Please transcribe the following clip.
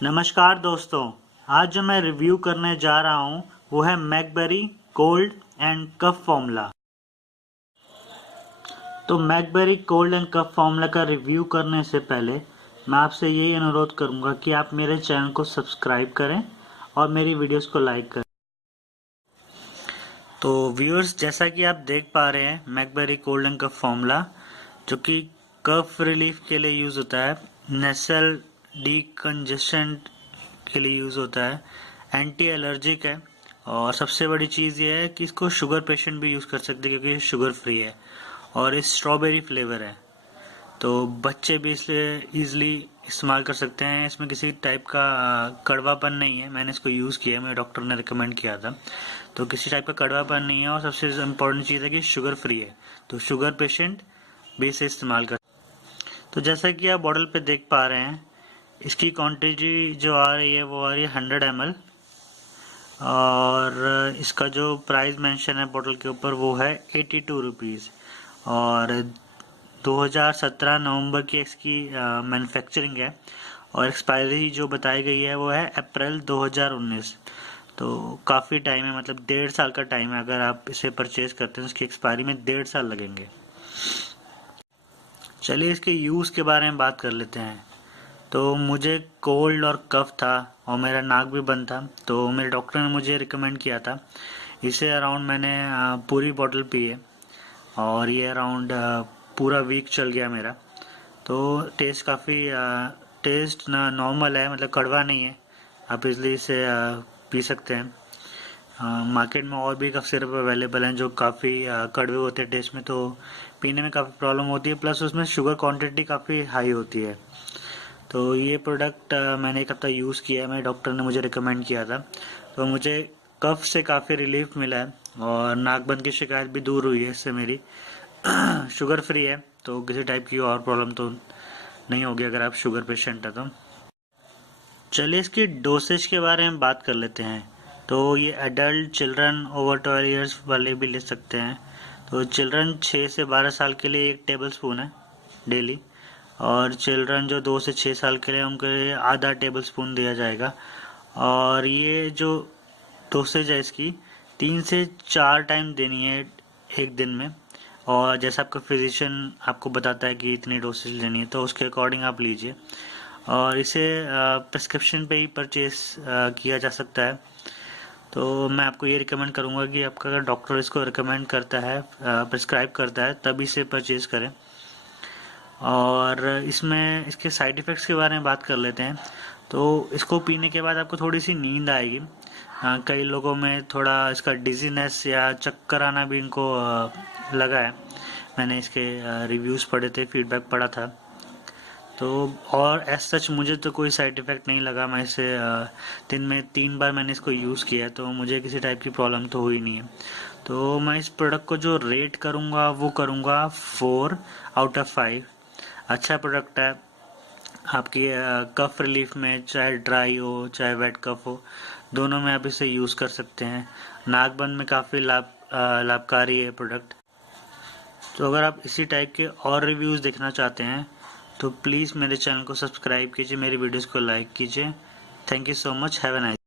नमस्कार दोस्तों, आज जो मैं रिव्यू करने जा रहा हूँ वो है मैकबेरी कोल्ड एंड कफ फॉर्मूला। तो मैकबेरी कोल्ड एंड कफ फॉर्मूला का रिव्यू करने से पहले मैं आपसे यही अनुरोध करूँगा कि आप मेरे चैनल को सब्सक्राइब करें और मेरी वीडियोस को लाइक करें। तो व्यूअर्स, जैसा कि आप देख पा रहे हैं मैकबेरी कोल्ड एंड कफ फॉर्मूला जो कि कफ रिलीफ के लिए यूज़ होता है, नेसल डीकंजेशन के लिए यूज़ होता है, एंटी एलर्जिक है और सबसे बड़ी चीज़ ये है कि इसको शुगर पेशेंट भी यूज़ कर सकते हैं क्योंकि ये शुगर फ्री है और ये स्ट्रॉबेरी फ्लेवर है। तो बच्चे भी इसलिए ईजिली इस्तेमाल कर सकते हैं। इसमें किसी टाइप का कड़वापन नहीं है। मैंने इसको यूज़ किया, मेरे डॉक्टर ने रिकमेंड किया था, तो किसी टाइप का कड़वापन नहीं है और सबसे इम्पोर्टेंट चीज़ है कि शुगर फ्री है, तो शुगर पेशेंट भी इसे इस्तेमाल कर। तो जैसा कि आप बॉटल पे देख पा रहे हैं, इसकी क्वांटिटी जो आ रही है वो आ रही है 100 ml और इसका जो प्राइस मेंशन है बोतल के ऊपर वो है 82 रुपीज़ और 2017 नवंबर की इसकी मैन्युफैक्चरिंग है और एक्सपायरी जो बताई गई है वो है अप्रैल 2019। तो काफ़ी टाइम है, मतलब 1.5 साल का टाइम है। अगर आप इसे परचेज करते हैं उसकी एक्सपायरी में 1.5 साल लगेंगे। चलिए इसके यूज़ के बारे में बात कर लेते हैं। तो मुझे कोल्ड और कफ था और मेरा नाक भी बंद था, तो मेरे डॉक्टर ने मुझे रिकमेंड किया था। इसे अराउंड मैंने पूरी बोतल पी है और ये अराउंड पूरा वीक चल गया मेरा। तो टेस्ट काफ़ी टेस्ट ना नॉर्मल है, मतलब कड़वा नहीं है। आप इसलिए इसे पी सकते हैं। मार्केट में और भी कफ सिरप अवेलेबल हैं जो काफ़ी कड़वे होते हैं टेस्ट में, तो पीने में काफ़ी प्रॉब्लम होती है, प्लस उसमें शुगर क्वांटिटी काफ़ी हाई होती है। तो ये प्रोडक्ट मैंने एक हफ्ता यूज़ किया है, मेरे डॉक्टर ने मुझे रिकमेंड किया था, तो मुझे कफ से काफ़ी रिलीफ मिला है और नाकबंद की शिकायत भी दूर हुई है इससे मेरी। शुगर फ्री है तो किसी टाइप की और प्रॉब्लम तो नहीं होगी अगर आप शुगर पेशेंट है तो। चलिए इसकी डोसेज के बारे में बात कर लेते हैं। तो ये एडल्ट, चिल्ड्रन, ओवर 12 ईयर्स वाले भी ले सकते हैं। तो चिल्ड्रन 6 से 12 साल के लिए 1 टेबल स्पून है डेली और चिल्ड्रन जो 2 से 6 साल के लिए उनके लिए आधा टेबल स्पून दिया जाएगा। और ये जो डोसेज है इसकी 3 से 4 टाइम देनी है एक दिन में, और जैसा आपका फिजिशियन आपको बताता है कि इतनी डोसेज लेनी है तो उसके अकॉर्डिंग आप लीजिए। और इसे प्रिस्क्रिप्शन पे ही परचेस किया जा सकता है। तो मैं आपको ये रिकमेंड करूँगा कि आपका अगर डॉक्टर इसको रिकमेंड करता है, प्रिस्क्राइब करता है, तभी इसे परचेज़ करें। और इसमें इसके साइड इफ़ेक्ट्स के बारे में बात कर लेते हैं। तो इसको पीने के बाद आपको थोड़ी सी नींद आएगी। कई लोगों में थोड़ा इसका डिजीनेस या चक्कर आना भी इनको लगा है। मैंने इसके रिव्यूज़ पढ़े थे, फीडबैक पढ़ा था। तो और एज सच मुझे तो कोई साइड इफ़ेक्ट नहीं लगा। मैं इसे दिन में 3 बार मैंने इसको यूज़ किया, तो मुझे किसी टाइप की प्रॉब्लम तो हुई नहीं है। तो मैं इस प्रोडक्ट को जो रेट करूँगा वो करूँगा 4 आउट ऑफ 5। अच्छा प्रोडक्ट है आपकी कफ रिलीफ में, चाहे ड्राई हो चाहे वेट कफ हो, दोनों में आप इसे यूज़ कर सकते हैं। नाकबंद में काफ़ी लाभकारी है प्रोडक्ट। तो अगर आप इसी टाइप के और रिव्यूज़ देखना चाहते हैं तो प्लीज़ मेरे चैनल को सब्सक्राइब कीजिए, मेरी वीडियोस को लाइक कीजिए। Thank you so much, have a nice.